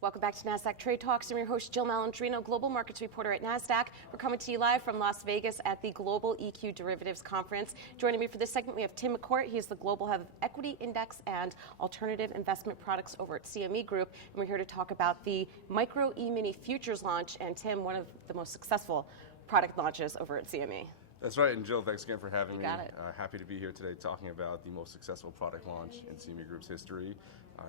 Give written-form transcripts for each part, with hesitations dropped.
Welcome back to Nasdaq Trade Talks. I'm your host, Jill Malandrino, Global Markets Reporter at Nasdaq. We're coming to you live from Las Vegas at the Global EQ Derivatives Conference. Joining me for this segment, we have Tim McCourt. He's the Global Head of Equity Index and Alternative Investment Products over at CME Group. And we're here to talk about the Micro E-mini Futures launch. And Tim, one of the most successful product launches over at CME. That's right, and Jill, thanks again for having me. Got it. Happy to be here today talking about the most successful product launch in CME Group's history.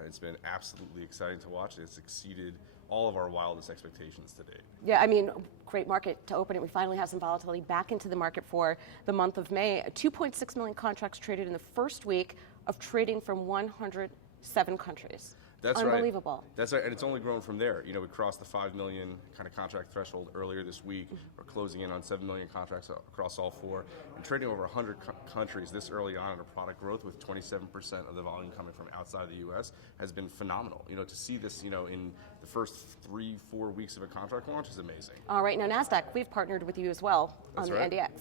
It's been absolutely exciting to watch. It's exceeded all of our wildest expectations to date. Yeah, I mean, great market to open it. We finally have some volatility back into the market for the month of May. 2.6 million contracts traded in the first week of trading from 107 countries. That's unbelievable. Right. That's right, and it's only grown from there. You know, we crossed the 5 million kind of contract threshold earlier this week. We're closing in on 7 million contracts across all four, and trading over 100 countries this early on in a product growth with 27% of the volume coming from outside of the U.S. has been phenomenal. You know, to see this, you know, in the first 3-4 weeks of a contract launch is amazing. All right, now Nasdaq, we've partnered with you as well on the NDX.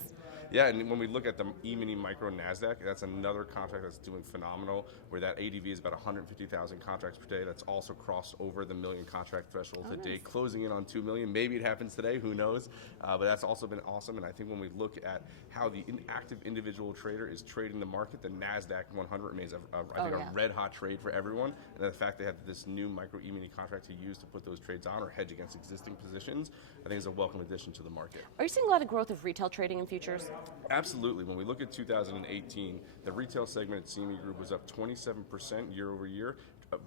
Yeah, and when we look at the E-mini Micro Nasdaq, that's another contract that's doing phenomenal, where that ADV is about 150,000 contracts per day. That's also crossed over the million contract threshold today, nice. Closing in on 2 million. Maybe it happens today, who knows? But that's also been awesome, and I think when we look at how the active individual trader is trading the market, the Nasdaq 100 remains, a red-hot trade for everyone, and the fact they have this new Micro E-mini contract to use to put those trades on or hedge against existing positions, I think is a welcome addition to the market. Are you seeing a lot of growth of retail trading in futures? Absolutely. When we look at 2018, the retail segment at CME Group was up 27% year over year,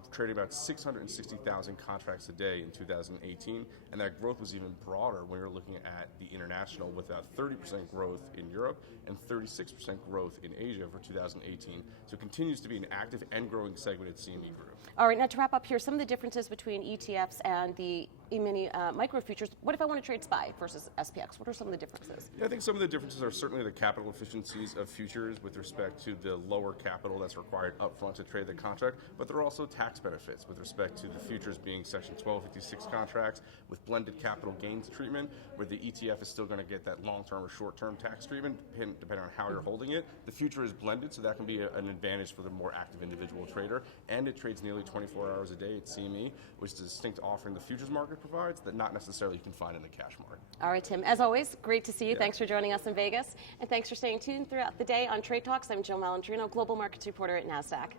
trading about 660,000 contracts a day in 2018, and that growth was even broader when we were looking at the international, with about 30% growth in Europe and 36% growth in Asia for 2018. So it continues to be an active and growing segment at CME Group. All right, now to wrap up here, some of the differences between ETFs and the E-mini micro futures. What if I want to trade SPY versus SPX? What are some of the differences? Yeah, I think some of the differences are certainly the capital efficiencies of futures with respect to the lower capital that's required upfront to trade the contract, but there are also tax benefits with respect to the futures being Section 1256 contracts with blended capital gains treatment, where the ETF is still going to get that long-term or short-term tax treatment depending on how you're holding it. The future is blended, so that can be an advantage for the more active individual trader, and it trades nearly 24 hours a day at CME, which is a distinct offering the futures market provides that not necessarily you can find in the cash market. All right, Tim, as always, great to see you. Yeah. Thanks for joining us in Vegas, and thanks for staying tuned throughout the day on Trade Talks. I'm Jill Malandrino, Global Markets Reporter at Nasdaq.